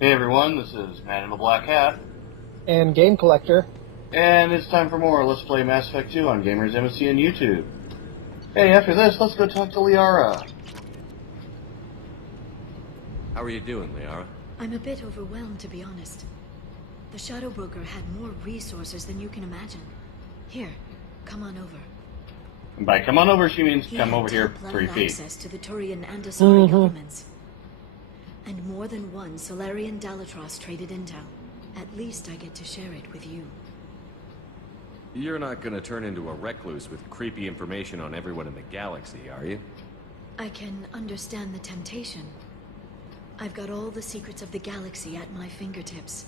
Hey everyone, this is Man in the Black Hat. And Game Collector. And it's time for more Let's Play Mass Effect 2 on Gamers MSC and YouTube. Hey, after this, let's go talk to Liara. How are you doing, Liara? I'm a bit overwhelmed, to be honest. The Shadow Broker had more resources than you can imagine. Here, come on over. And by come on over, she means He come had over here top-level 3 feet. access to the Turian and Asari governments. And more than one Solarian Dalatros traded intel. At least I get to share it with you. You're not gonna turn into a recluse with creepy information on everyone in the galaxy, are you? I can understand the temptation. I've got all the secrets of the galaxy at my fingertips.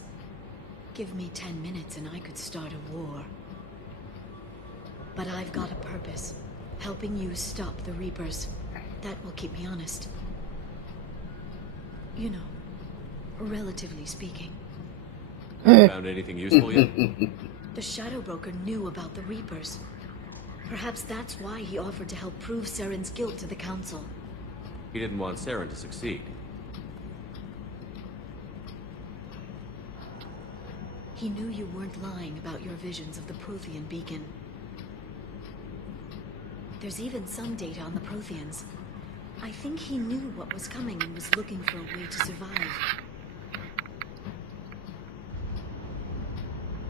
Give me 10 minutes and I could start a war. But I've got a purpose. Helping you stop the Reapers. That will keep me honest. You know, relatively speaking. Found anything useful yet? The Shadow Broker knew about the Reapers. Perhaps that's why he offered to help prove Saren's guilt to the Council. He didn't want Saren to succeed. He knew you weren't lying about your visions of the Prothean beacon. There's even some data on the Protheans. I think he knew what was coming and was looking for a way to survive.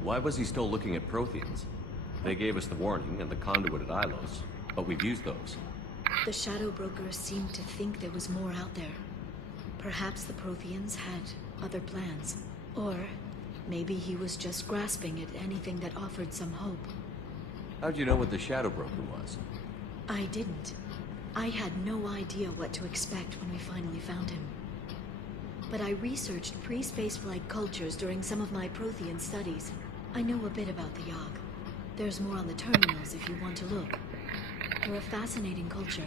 Why was he still looking at Protheans? They gave us the warning and the conduit at Ilos, but we've used those. The Shadow Broker seemed to think there was more out there. Perhaps the Protheans had other plans. Or maybe he was just grasping at anything that offered some hope. How'd you know what the Shadow Broker was? I didn't. I had no idea what to expect when we finally found him. But I researched pre-spaceflight cultures during some of my Prothean studies. I know a bit about the Yogg. There's more on the terminals if you want to look. They're a fascinating culture,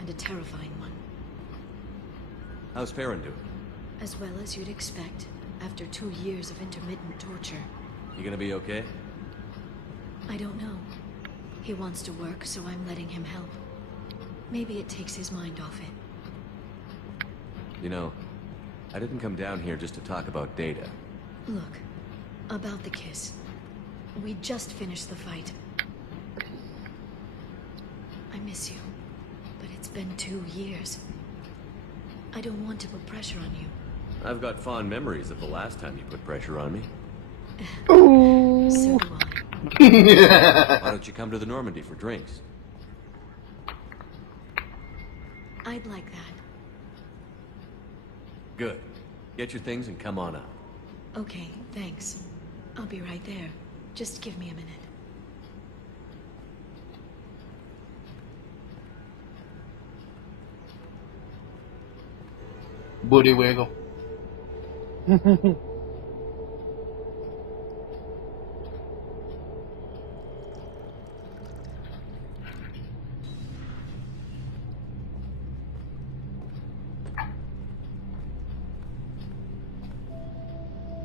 and a terrifying one. How's Farron doing? As well as you'd expect, after 2 years of intermittent torture. You gonna be okay? I don't know. He wants to work, so I'm letting him help. Maybe it takes his mind off it. You know, I didn't come down here just to talk about data. Look, about the kiss. We just finished the fight. I miss you, but it's been 2 years. I don't want to put pressure on you. I've got fond memories of the last time you put pressure on me. So do I. Why don't you come to the Normandy for drinks? I'd like that. Good. Get your things and come on up. Okay, thanks. I'll be right there. Just give me a minute. Booty wiggle.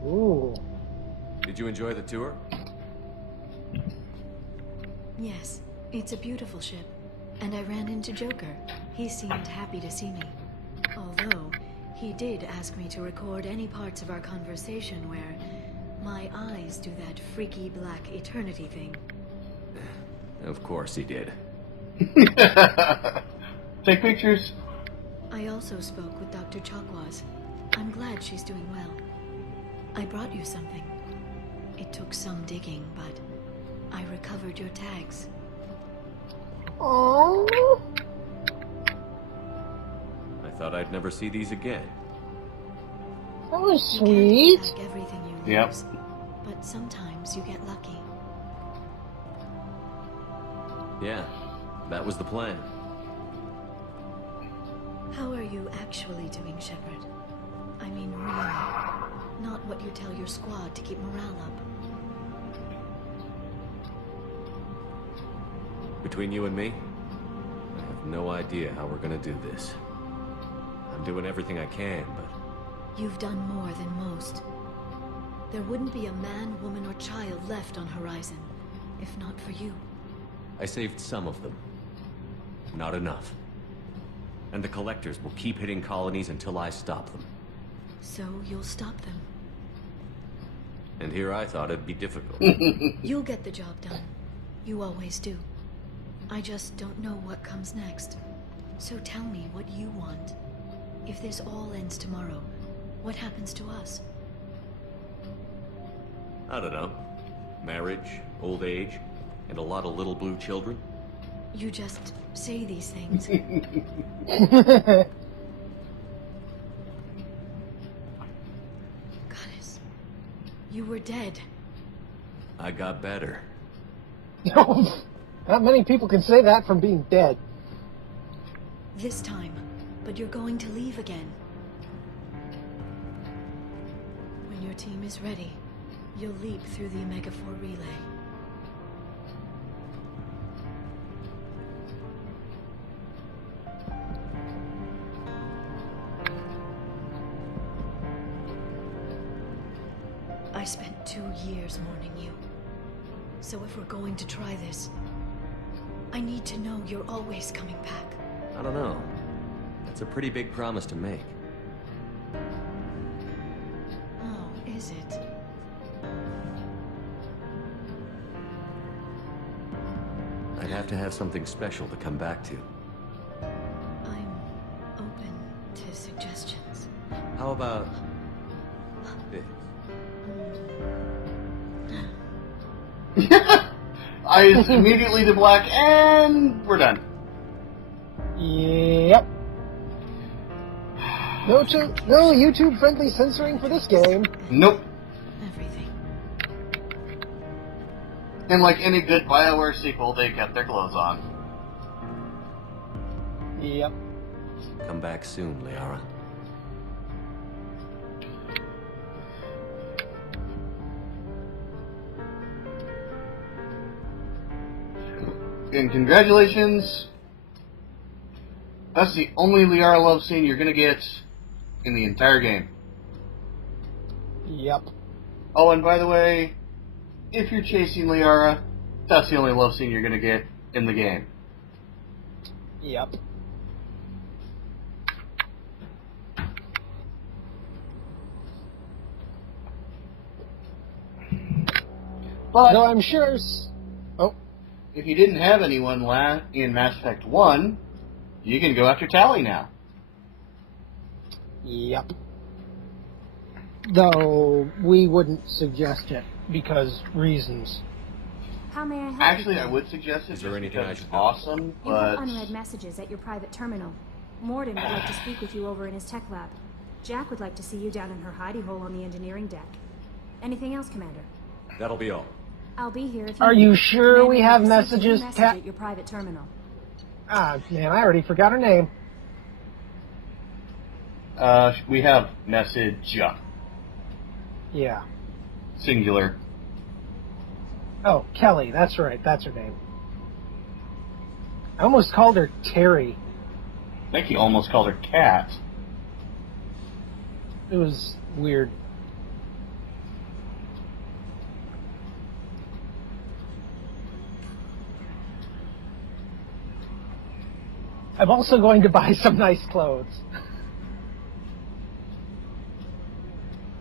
Ooh. Did you enjoy the tour? Yes, it's a beautiful ship. And I ran into Joker. He seemed happy to see me. Although, he did ask me to record any parts of our conversation where my eyes do that freaky black eternity thing. Of course he did. Take pictures. I also spoke with Dr. Chakwas. I'm glad she's doing well. I brought you something. It took some digging, but I recovered your tags. Oh. I thought I'd never see these again. That was You sweet. can't take back everything you Yep. lose, but sometimes you get lucky. Yeah, that was the plan. How are you actually doing, Shepard? I mean, really. Not what you tell your squad to keep morale up. Between you and me, I have no idea how we're gonna do this. I'm doing everything I can, but You've done more than most. There wouldn't be a man, woman, or child left on Horizon, if not for you. I saved some of them. Not enough. And the collectors will keep hitting colonies until I stop them. So you'll stop them. And here I thought it'd be difficult. You'll get the job done. You always do. I just don't know what comes next. So tell me what you want. If this all ends tomorrow, what happens to us? I don't know. Marriage, old age, and a lot of little blue children. You just say these things. Goddess, you were dead. I got better. No, not many people can say that from being dead. This time, but you're going to leave again. When your team is ready, you'll leap through the Omega-4 relay. I spent 2 years mourning you. So if we're going to try this, I need to know you're always coming back. I don't know. That's a pretty big promise to make. Oh, is it? I'd have to have something special to come back to. I'm open to suggestions. How about this? Eyes immediately to black, and we're done. Yep. No YouTube-friendly censoring for this game. Nope. Everything. And like any good BioWare sequel, they kept their clothes on. Yep. Come back soon, Liara. And congratulations. That's the only Liara love scene you're gonna get in the entire game. Yep. Oh, and by the way, if you're chasing Liara, that's the only love scene you're gonna get in the game. Yep. But Though I'm sure... if you didn't have anyone in Mass Effect 1, you can go after Tali now. Yep. Though we wouldn't suggest it because reasons. How may I help Actually, you? I would suggest it Is there just anything I because should it's know? awesome, You have but unread messages at your private terminal. Morden would like to speak with you over in his tech lab. Jack would like to see you down in her hidey hole on the engineering deck. Anything else, Commander? That'll be all. I'll be here if Are need you it. sure Commander we will have receive a new messages, message Cat? at your private terminal. Ah, man, I already forgot her name. we have message Yeah. singular. Oh, Kelly, that's right, that's her name. I almost called her Terry. I think he almost called her Cat. It was weird. I'm also going to buy some nice clothes.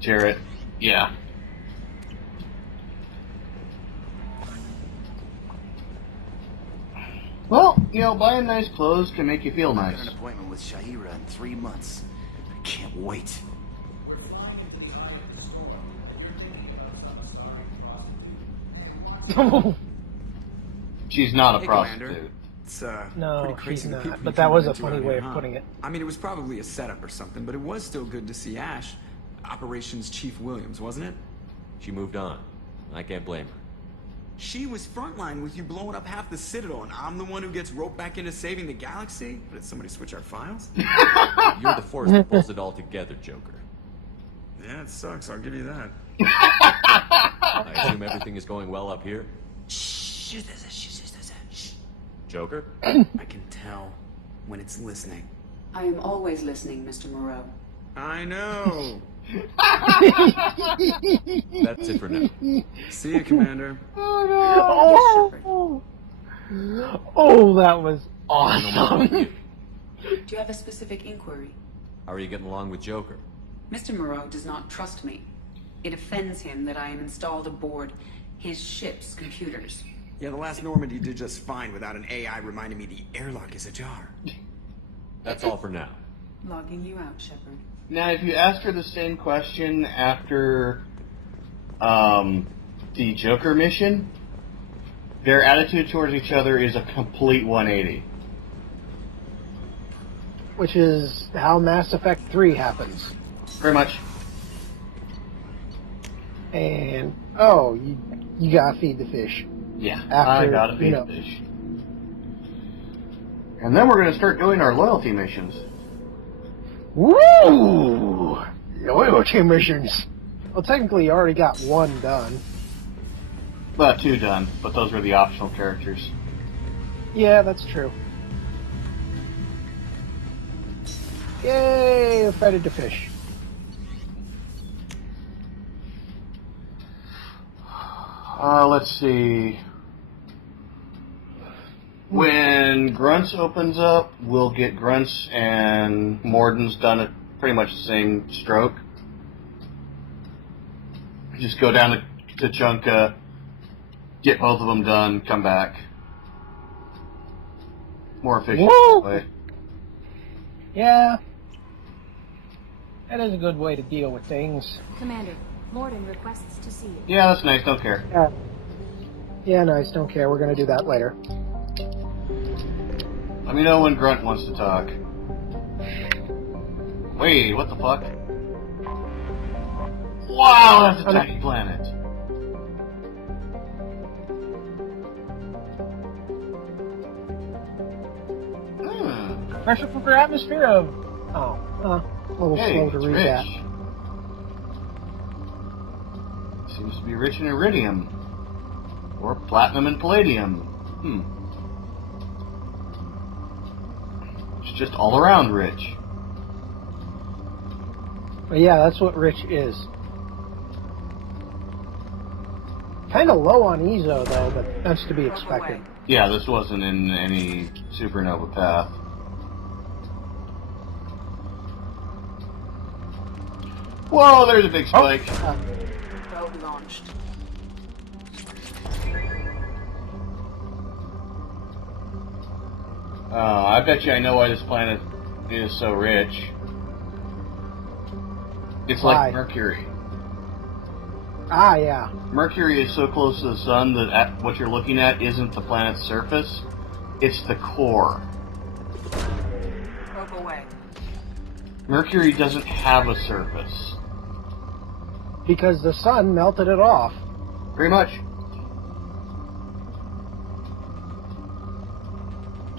Jarrett. Yeah. Well, buying nice clothes can make you feel I've nice. got an appointment with Shahira in 3 months. I can't wait. She's not a Hey, prostitute. Commander. It's No, pretty crazy she's the not, people but you that can was run a into funny out way here, of huh? putting it. I mean, it was probably a setup or something, but it was still good to see Ash. Operations Chief Williams, wasn't it? She moved on. I can't blame her. She was frontline with you blowing up half the Citadel, and I'm the one who gets roped back into saving the galaxy? Did somebody switch our files? You're the force that pulls it all together, Joker. Yeah, it sucks, I'll give you that. I assume everything is going well up here? Shh. Joker? I can tell when it's listening. I am always listening, Mr. Moreau. I know. That's it for now. See you, Commander. Oh, oh, that was I know more about awesome. you. Do you have a specific inquiry? How are you getting along with Joker? Mr. Moreau does not trust me. It offends him that I am installed aboard his ship's computers. Yeah, the last Normandy did just fine without an AI reminding me the airlock is ajar. That's all for now. Logging you out, Shepard. Now, if you ask her the same question after the Joker mission, their attitude towards each other is a complete 180. Which is how Mass Effect 3 happens. Pretty much. And, oh, you gotta feed the fish. Yeah, After, I gotta feed the fish. And then we're going to start doing our loyalty missions. Woo! Loyalty missions. Well, technically, you already got one done. Well, 2 done, but those were the optional characters. Yeah, that's true. Yay! Fed the fish. Let's see. When Grunts opens up, we'll get Grunts and Morden's done at pretty much the same stroke. Just go down to Chunka, get both of them done, come back. More efficient that way. Yeah. That is a good way to deal with things. Commander, Morden requests to see you. Yeah, that's nice, don't care. Yeah. Yeah, nice, don't care. We're gonna do that later. Let me know when Grunt wants to talk. Wait, what the fuck? Wow, that's a tiny planet. Pressure cooker atmosphere of... Oh, a little slow to it's read rich. that. Seems to be rich in iridium. Or platinum and palladium. It's just all around rich. But yeah, that's what rich is. Kind of low on EZO, though, but that's to be expected. Yeah, this wasn't in any supernova path. Whoa, there's a big spike. Probe launched. I bet you I know why this planet is so rich. It's Why? like Mercury. Ah, yeah. Mercury is so close to the sun that what you're looking at isn't the planet's surface, it's the core. Probe away. Mercury doesn't have a surface. Because the sun melted it off. Pretty much.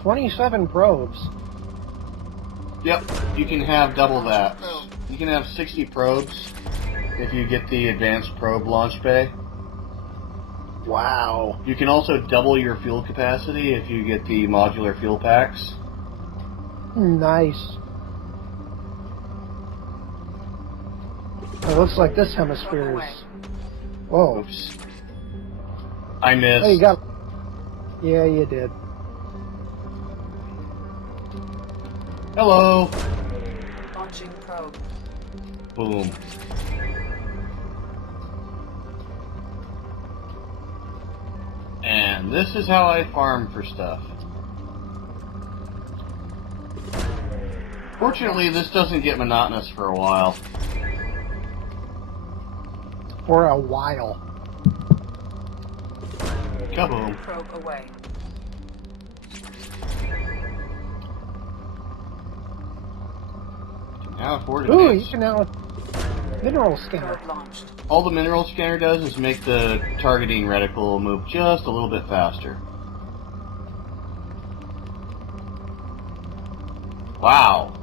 27 probes. Yep, you can have double that. You can have 60 probes if you get the advanced probe launch bay. Wow. You can also double your fuel capacity if you get the modular fuel packs. Nice. It looks like this hemisphere is... Whoa. Oops. I missed. Oh, you got... Yeah, you did. Hello. Launching probe. Boom. And this is how I farm for stuff. Fortunately, this doesn't get monotonous for a while. For a while. Kaboom. Probe away. Now afford Ooh, it. you can now... Mineral scanner. Probe launched. All the mineral scanner does is make the targeting reticle move just a little bit faster. Wow.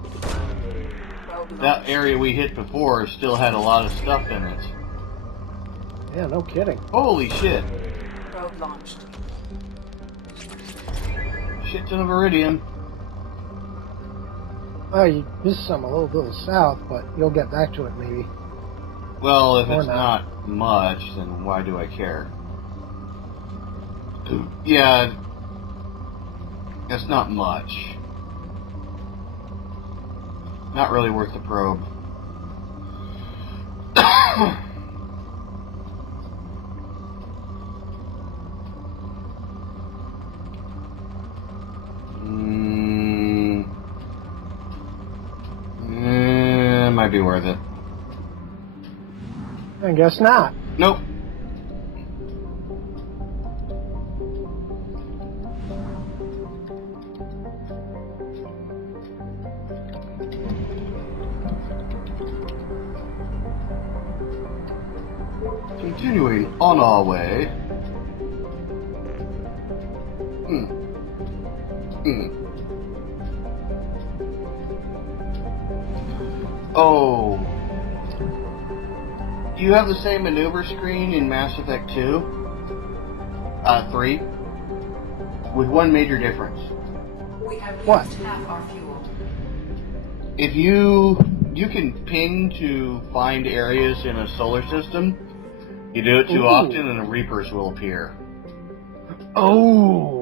Probe That launched. area we hit before still had a lot of stuff in it. Yeah, no kidding. Holy shit. Probe launched. Shit ton of iridium. Oh, you missed some a little south, but you'll get back to it maybe. Well, if Or it's not. not much, then why do I care? Yeah, it's not much. Not really worth the probe. Might be worth it. I guess not. Nope. Continuing on our way. Oh. Do you have the same maneuver screen in Mass Effect 2? 3? With one major difference. We have What? used half our fuel. If you can ping to find areas in a solar system, you do it too often and the Reapers will appear. Oh.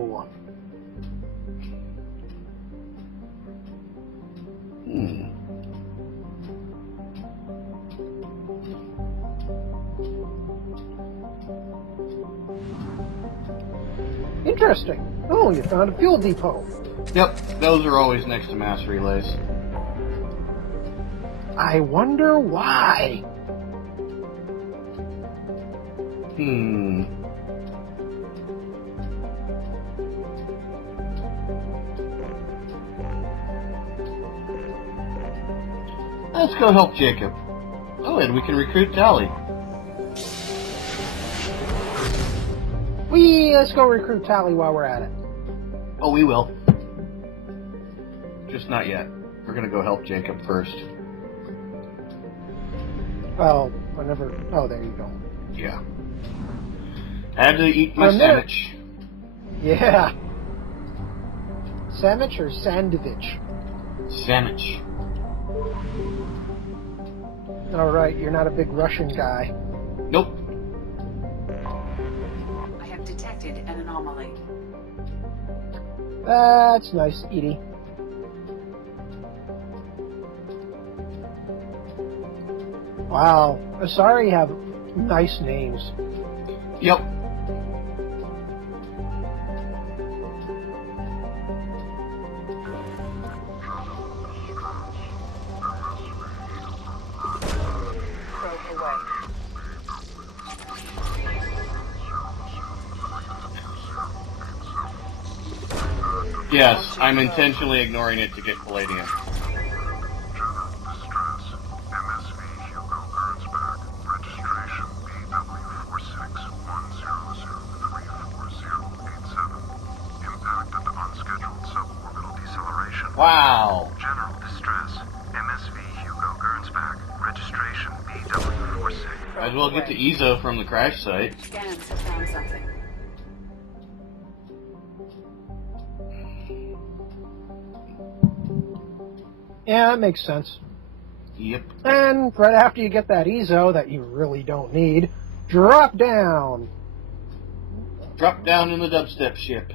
Interesting. Oh, you found a fuel depot. Yep, those are always next to mass relays. I wonder why. Let's go help Jacob. Oh, and we can recruit Tally. Let's go recruit Tally while we're at it. Oh, we will. Just not yet. We're gonna go help Jacob first. Well, whenever... Oh, there you go. Yeah. Had to eat my sandwich. Yeah. Sandwich or sandwich? Sandwich. Alright, you're not a big Russian guy. Nope. I have detected an anomaly. That's nice, Edie. Wow. Asari have nice names. Yep. Yes, I'm intentionally ignoring it to get palladium. Wow. General distress. MSV Hugo Gernsback. Registration BW46. Might as well get the EZO from the crash site. Scans have found something. Yeah, that makes sense. Yep. And right after you get that EZO that you really don't need, drop down. Drop down in the dubstep ship.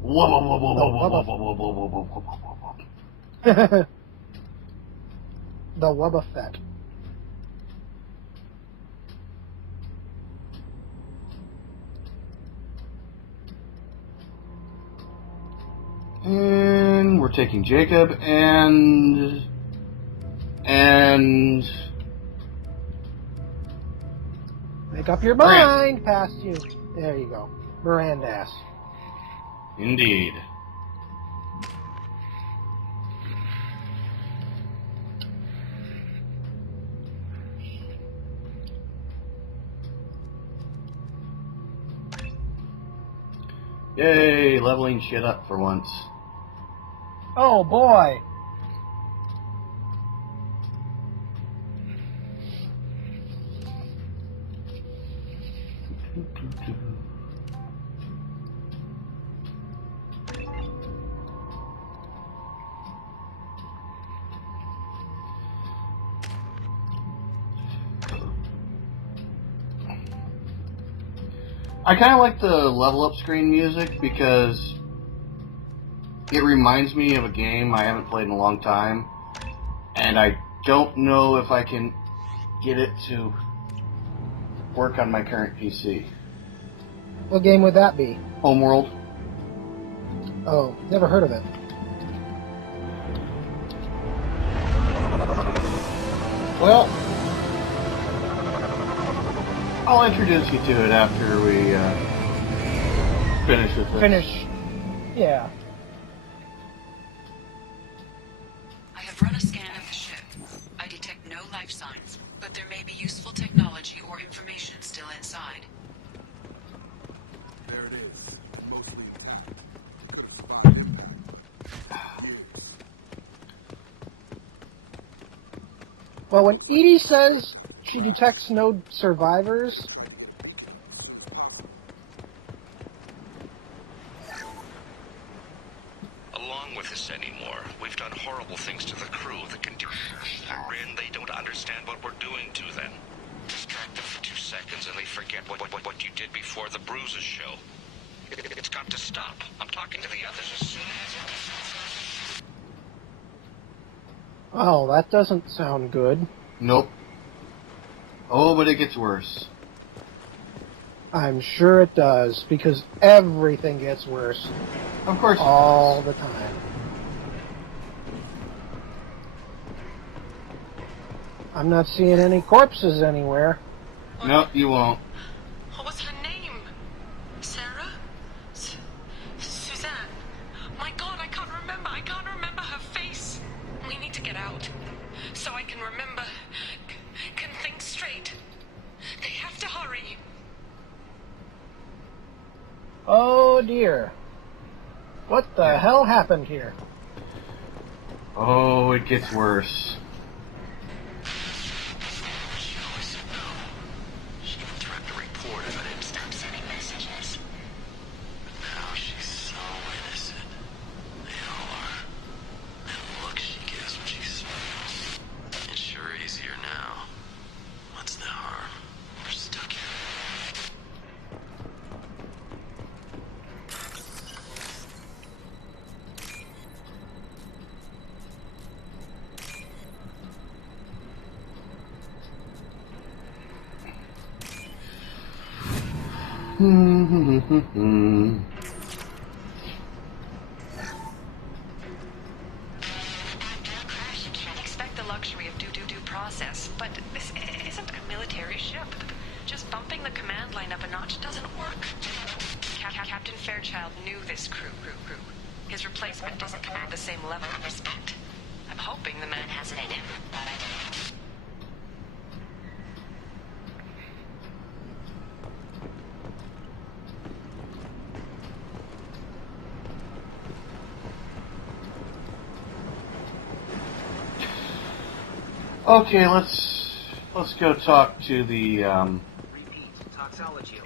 Whoa, whoa, whoa, whoa, whoa, whoa, whoa, whoa, whoa, whoa, whoa, whoa, whoa. The Wubba Fett. And we're taking Jacob and Make up your mind, past you. There you go. Mirandas. indeed. Yay, leveling shit up for once. Oh boy. I kind of like the level up screen music because it reminds me of a game I haven't played in a long time, and I don't know if I can get it to work on my current PC. What game would that be? Homeworld. Oh, never heard of it. Well, I'll introduce you to it after we finish with this. Finish. Yeah. I have run a scan of the ship. I detect no life signs, but there may be useful technology or information still inside. There it is. Mostly intact. Could have spotted him there. Years. Well, when Edie says she detects no survivors, Along with this anymore. We've done horrible things to the crew. The conditions they're in, they don't understand what we're doing to them. Distract them for 2 seconds and they forget what you did before the bruises show. It's got to stop. I'm talking to the others as soon as... oh, that doesn't sound good. Nope. Oh, but it gets worse. I'm sure it does, because everything gets worse. Of course. All the time. I'm not seeing any corpses anywhere. Nope, you won't. What was her name? Sarah? Suzanne? My God, I can't remember. I can't remember her face. We need to get out. So I can remember. Can think straight. They have to hurry. Oh dear. What the hell happened here? Oh, it gets worse. She even threatened to report if I didn't stop sending messages. But now she's so innocent. They all are. That look she gives when she smiles. It's sure easier now. What's the harm? We're stuck here. Expect the luxury of due process, but this isn't a military ship. Just bumping the command line up a notch doesn't work. Captain Fairchild knew this crew. His replacement doesn't command the same level of respect. I'm hoping the man has it in him. Okay, let's go talk to the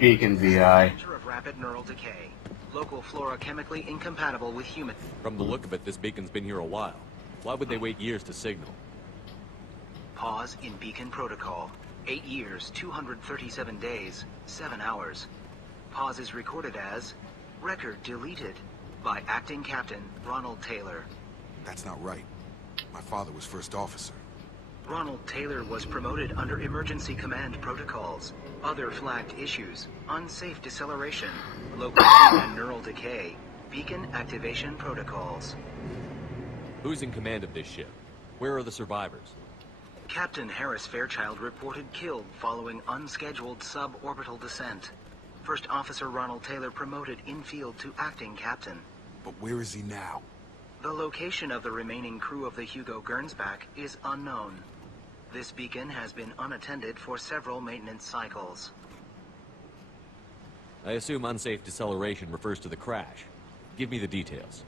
Beacon VI. Center of rapid neural decay. Local flora chemically incompatible with human. From the look of it, this beacon's been here a while. Why would they wait years to signal? Pause in beacon protocol. 8 years, 237 days, 7 hours. Pause is recorded as record deleted by acting captain Ronald Taylor. That's not right. My father was first officer. Ronald Taylor was promoted under emergency command protocols. Other flagged issues: unsafe deceleration, location and neural decay, beacon activation protocols. Who's in command of this ship? Where are the survivors? Captain Harris Fairchild reported killed following unscheduled suborbital descent. First Officer Ronald Taylor promoted in-field to acting captain. But where is he now? The location of the remaining crew of the Hugo Gernsback is unknown. This beacon has been unattended for several maintenance cycles. I assume unsafe deceleration refers to the crash. Give me the details.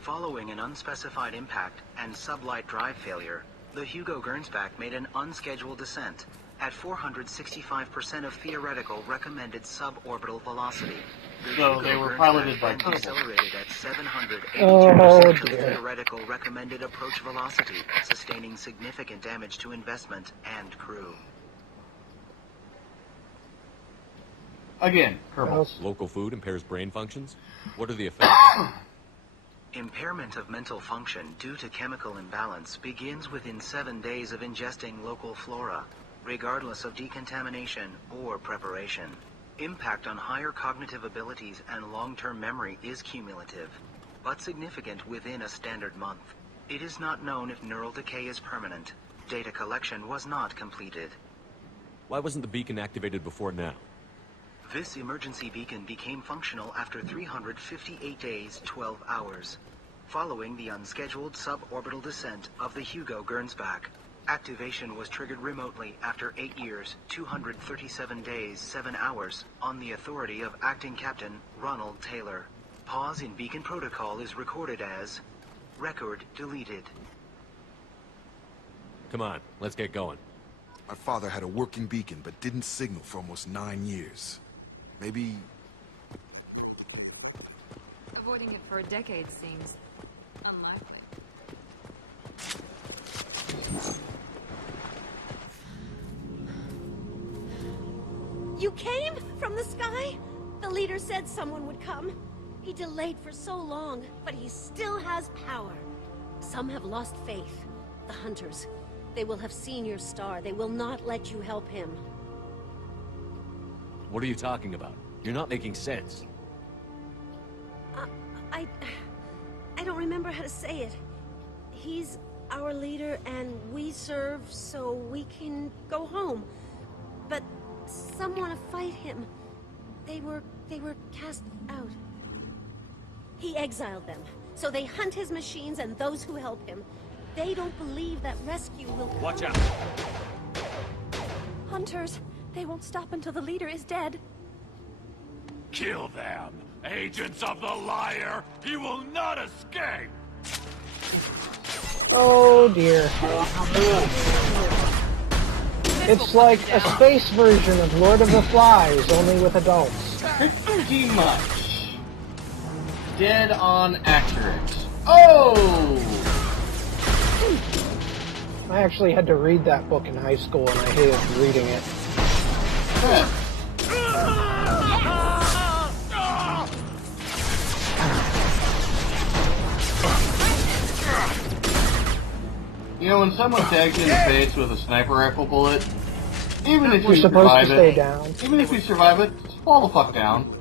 Following an unspecified impact and sublight drive failure, the Hugo Gernsback made an unscheduled descent at 465% of theoretical recommended suborbital velocity. The So Hugo they were Gernsback piloted by then Kerbal. decelerated at 782% Oh, of dear. theoretical recommended approach velocity, sustaining significant damage to investment and crew. Again, Kerbal. Local food impairs brain functions? What are the effects? Impairment of mental function due to chemical imbalance begins within 7 days of ingesting local flora. regardless of decontamination or preparation. Impact on higher cognitive abilities and long-term memory is cumulative, but significant within a standard month. It is not known if neural decay is permanent. Data collection was not completed. Why wasn't the beacon activated before now? This emergency beacon became functional after 358 days, 12 hours, following the unscheduled suborbital descent of the Hugo Gernsback. Activation was triggered remotely after 8 years, 237 days, 7 hours, on the authority of Acting Captain Ronald Taylor. Pause in beacon protocol is recorded as record deleted. Come on, let's get going. My father had a working beacon, but didn't signal for almost 9 years. Maybe... Avoiding it for a decade seems unlikely. You came from the sky? The leader said someone would come. He delayed for so long, but he still has power. Some have lost faith. The hunters. They will have seen your star. They will not let you help him. What are you talking about? You're not making sense. I don't remember how to say it. He's our leader and we serve so we can go home. But some want to fight him. They were cast out. He exiled them, so they hunt his machines and those who help him. They don't believe that rescue will come. Watch out! Hunters, they won't stop until the leader is dead. Kill them! Agents of the Liar! He will not escape! Oh dear. It's like a space version of Lord of the Flies, only with adults. Pretty much. Dead on accurate. Oh! I actually had to read that book in high school and I hated reading it. You know, when someone tags you in the face with a sniper rifle bullet, even if You're you supposed survive to stay it, down. even if you survive it, just fall the fuck down.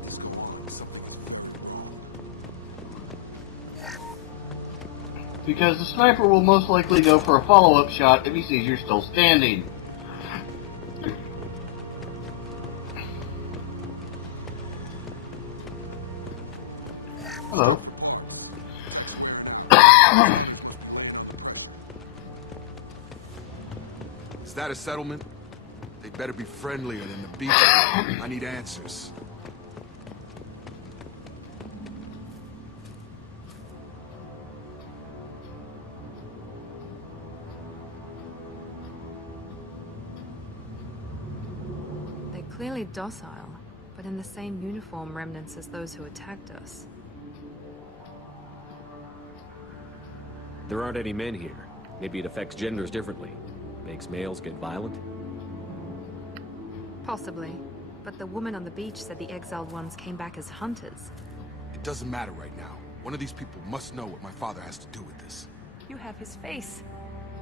Because the sniper will most likely go for a follow-up shot if he sees you're still standing. Hello. Is that a settlement? They better be friendlier than the beach. I need answers. They're clearly docile, but in the same uniform remnants as those who attacked us. There aren't any men here. Maybe it affects genders differently. Makes males get violent? Possibly. But the woman on the beach said the exiled ones came back as hunters. It doesn't matter right now. One of these people must know what my father has to do with this. You have his face.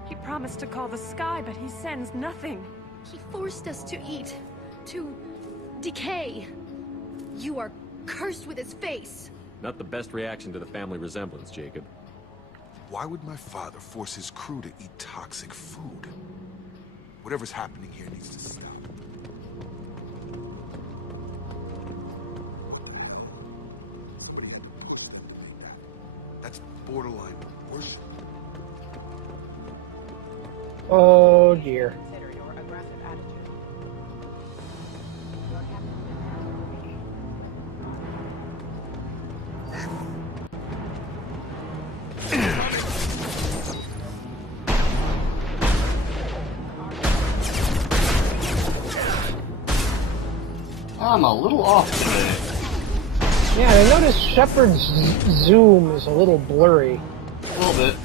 He promised to call the sky, but he sends nothing. He forced us to eat, to decay. You are cursed with his face. Not the best reaction to the family resemblance, Jacob. Why would my father force his crew to eat toxic food? Whatever's happening here needs to stop. That's borderline worship. Oh dear. Consider your aggressive attitude. Your I'm a little off today. Yeah, I noticed Shepard's zoom is a little blurry. A little bit.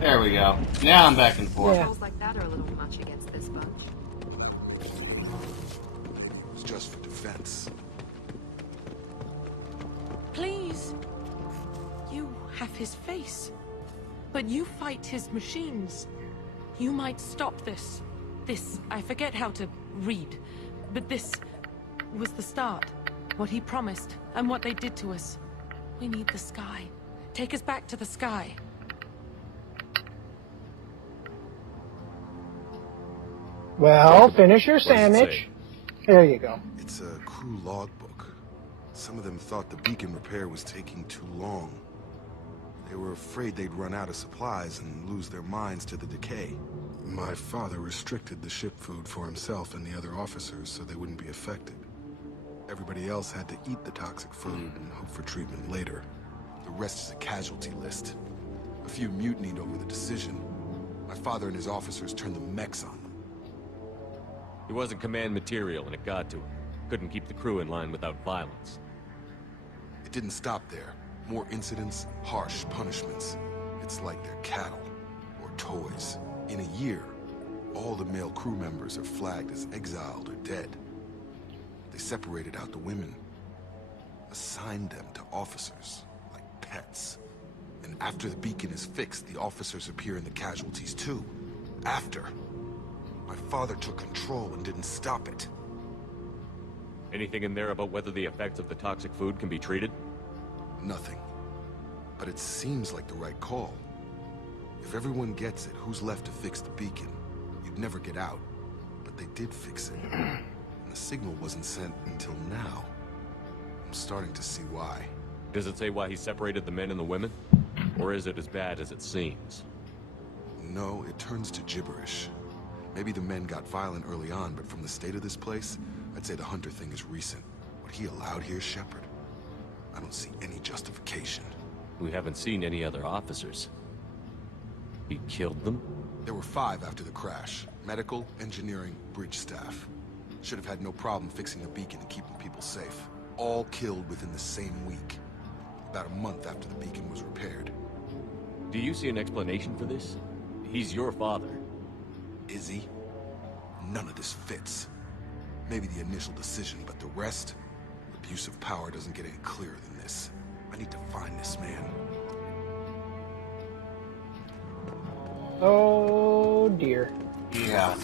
There we go. Now I'm back and forth. Rolls like that are a little much against this bunch. It was just for defense. Please. You have his face. But you fight his machines. You might stop this. This, I forget how to read, but this was the start. What he promised, and what they did to us. We need the sky. Take us back to the sky. Well, finish your sandwich. There you go. It's a crew logbook. Some of them thought the beacon repair was taking too long. They were afraid they'd run out of supplies and lose their minds to the decay. My father restricted the ship food for himself and the other officers so they wouldn't be affected. Everybody else had to eat the toxic food and hope for treatment later. The rest is a casualty list. A few mutinied over the decision. My father and his officers turned the mechs on them. He wasn't command material and it got to him. Couldn't keep the crew in line without violence. It didn't stop there. More incidents, harsh punishments. It's like they're cattle or toys. In a year, all the male crew members are flagged as exiled or dead. They separated out the women, assigned them to officers, like pets. And after the beacon is fixed, the officers appear in the casualties too. After. My father took control and didn't stop it. Anything in there about whether the effects of the toxic food can be treated? Nothing. But it seems like the right call. If everyone gets it, who's left to fix the beacon? You'd never get out. But they did fix it. And the signal wasn't sent until now. I'm starting to see why. Does it say why he separated the men and the women? Or is it as bad as it seems? No, it turns to gibberish. Maybe the men got violent early on, but from the state of this place, I'd say the Hunter thing is recent. What he allowed here, Shepard, I don't see any justification. We haven't seen any other officers. He killed them? There were 5 after the crash. Medical, engineering, bridge staff. Should have had no problem fixing the beacon and keeping people safe. All killed within the same week. About a month after the beacon was repaired. Do you see an explanation for this? He's your father. Is he? None of this fits. Maybe the initial decision, but the rest? Abuse of power doesn't get any clearer than this. I need to find this man. Oh dear. Yeah.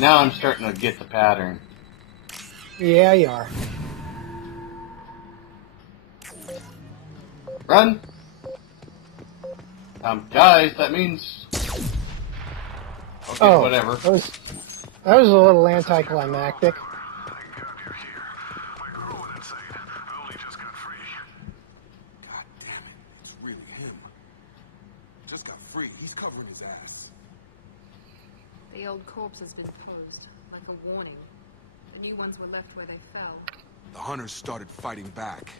Now I'm starting to get the pattern. Yeah, you are. Run! Guys, that means... Okay, whatever. That was a little anticlimactic. God damn it, it's really him. Just got free, he's covering his ass. The old corpse has been closed, like a warning. The new ones were left where they fell. The hunters started fighting back.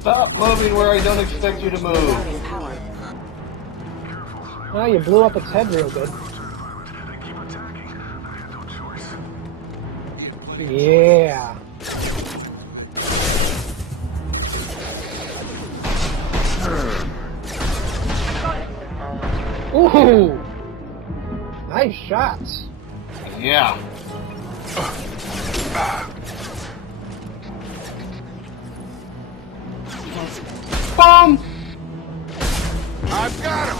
Stop moving where I don't expect you to move. Well, you blew up its head real good. Yeah. Ooh! Nice shots. Yeah. Boom! I've got him!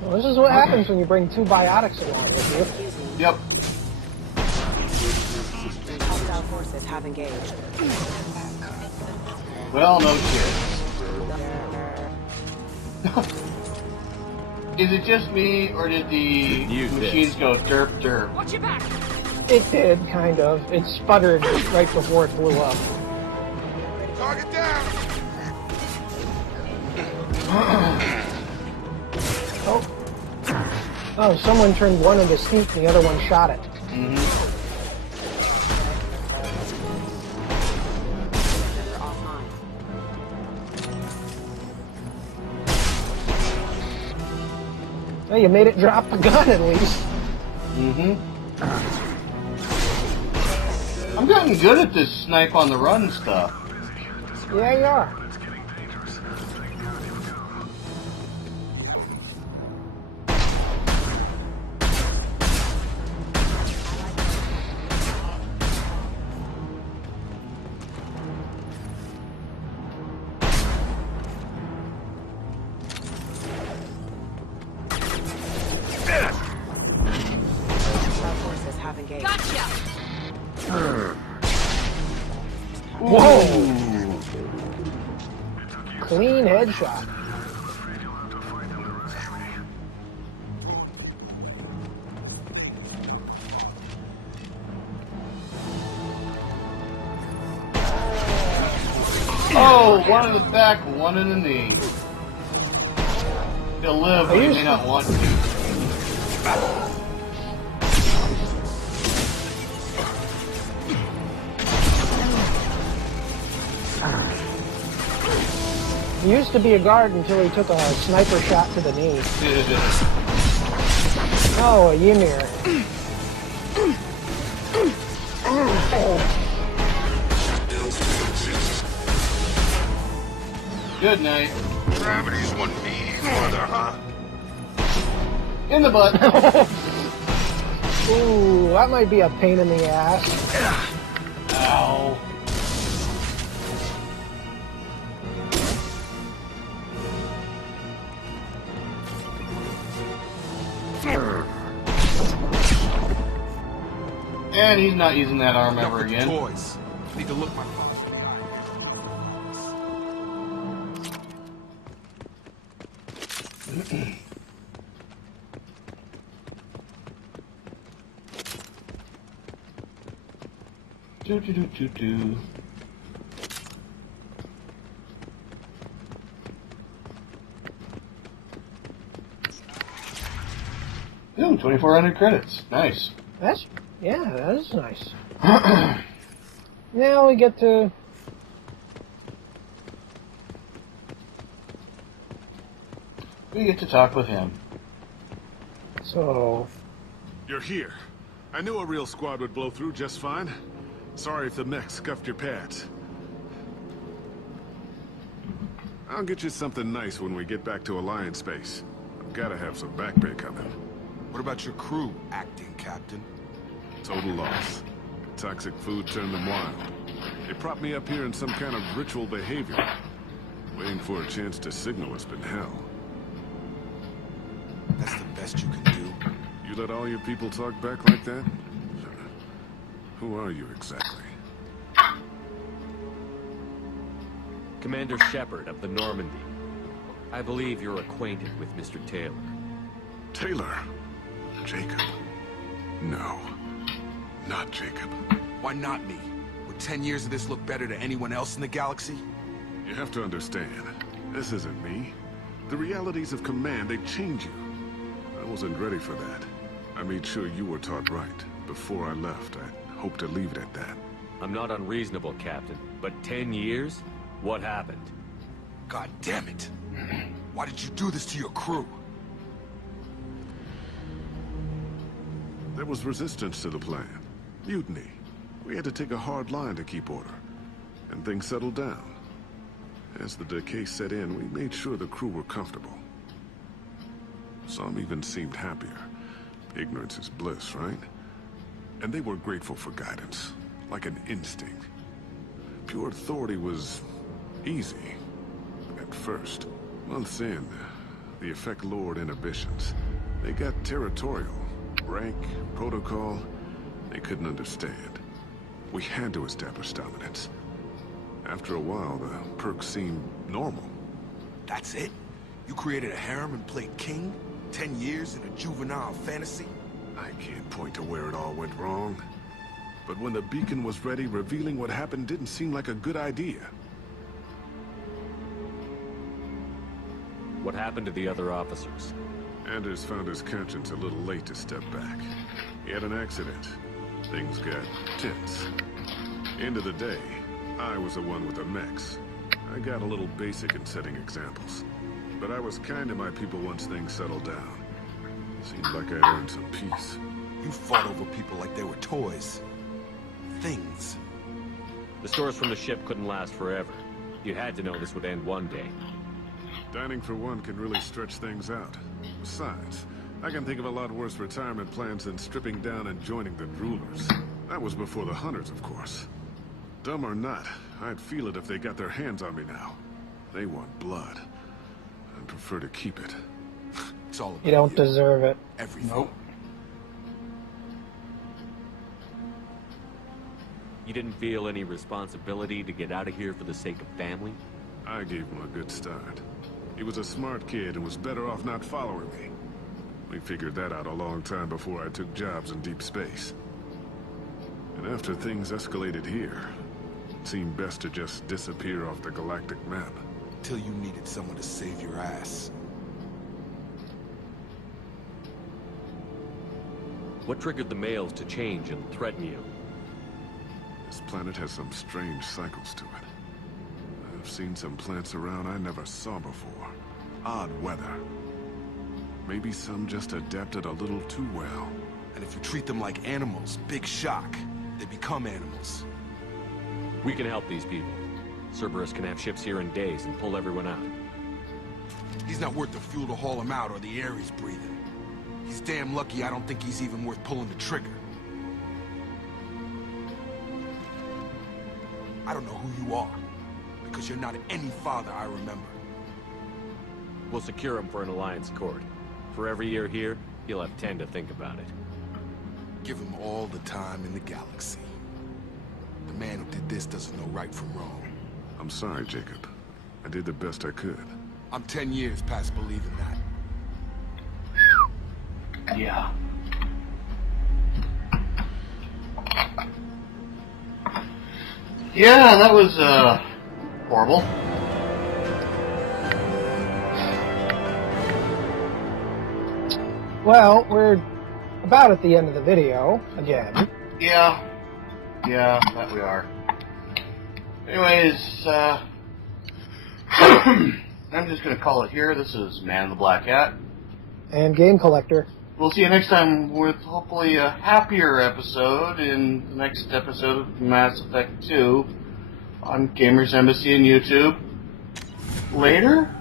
Well, this is what happens when you bring 2 biotics along with you. Yep. Hostile forces have engaged. Well, no shit. Is it just me, or did the machines go derp derp? Watch your back! It did, kind of. It sputtered right before it blew up. Target down! Oh, someone turned one into steep and the other one shot it. Well, you made it drop the gun at least. I'm getting good at this snipe on the run stuff. Yeah, you are. Forces have engaged. Gotcha! Whoa! Clean headshot. Oh, one in the back, one in the knee. He'll live, but he may not want to. He used to be a guard until he took a sniper shot to the knee. Oh, a Ymir. Good night. Gravity's one mean mother, huh? In the butt. Ooh, that might be a pain in the ass. Ow. And he's not using that arm ever again. Toys. Need to look my Do do do do do. Ooh, 2,400 credits. Nice. That's, yeah, that is nice. Now we get to... We get to talk with him. So... You're here. I knew a real squad would blow through just fine. Sorry if the mech scuffed your pads. I'll get you something nice when we get back to Alliance space. I've gotta have some back pay coming. What about your crew, acting captain? Total loss. Toxic food turned them wild. They propped me up here in some kind of ritual behavior. Waiting for a chance to signal has been hell. That's the best you can do. You let all your people talk back like that? Who are you exactly? Commander Shepard of the Normandy. I believe you're acquainted with Mr. Taylor. Taylor? Jacob? No. Not Jacob. Why not me? Would 10 years of this look better to anyone else in the galaxy? You have to understand, this isn't me. The realities of command, they change you. I wasn't ready for that. I made sure you were taught right. Before I left, I hoped to leave it at that. I'm not unreasonable, Captain, but 10 years? What happened? God damn it. Why did you do this to your crew? There was resistance to the plan. Mutiny. We had to take a hard line to keep order. And things settled down. As the decay set in, we made sure the crew were comfortable. Some even seemed happier. Ignorance is bliss, right? And they were grateful for guidance, like an instinct. Pure authority was easy, at first. Months in, the effect lowered inhibitions. They got territorial. Rank, protocol, they couldn't understand. We had to establish dominance. After a while, the perks seemed normal. That's it? You created a harem and played king? 10 years in a juvenile fantasy? I can't point to where it all went wrong. But when the beacon was ready, revealing what happened didn't seem like a good idea. What happened to the other officers? Anders found his conscience a little late to step back. He had an accident. Things got tense. End of the day, I was the one with the mechs. I got a little basic in setting examples. But I was kind to my people once things settled down. Seemed like I'd earned some peace. You fought over people like they were toys. Things. The stores from the ship couldn't last forever. You had to know this would end one day. Dining for one can really stretch things out. Besides, I can think of a lot worse retirement plans than stripping down and joining the rulers. That was before the hunters, of course. Dumb or not, I'd feel it if they got their hands on me now. They want blood. I'd prefer to keep it. It's all about You don't deserve it. everything. Nope. You didn't feel any responsibility to get out of here for the sake of family? I gave him a good start. He was a smart kid and was better off not following me. We figured that out a long time before I took jobs in deep space. And after things escalated here, it seemed best to just disappear off the galactic map. Till you needed someone to save your ass. What triggered the males to change and threaten you? This planet has some strange cycles to it. I've seen some plants around I never saw before. Odd weather. Maybe some just adapted a little too well. And if you treat them like animals, big shock. They become animals. We can help these people. Cerberus can have ships here in days and pull everyone out. He's not worth the fuel to haul him out or the air he's breathing. He's damn lucky I don't think he's even worth pulling the trigger. I don't know who you are, because you're not any father I remember. We'll secure him for an Alliance court. For every year here, he'll have 10 to think about it. Give him all the time in the galaxy. The man who did this doesn't know right from wrong. I'm sorry, Jacob. I did the best I could. I'm 10 years past believing that. Yeah. Yeah, that was, horrible. Well, we're about at the end of the video, again. Yeah. Yeah, that we are. Anyways, I'm just gonna call it here. This is Man in the Black Hat. And Game Collector. We'll see you next time with hopefully a happier episode in the next episode of Mass Effect 2 on Gamers Embassy and YouTube. Later?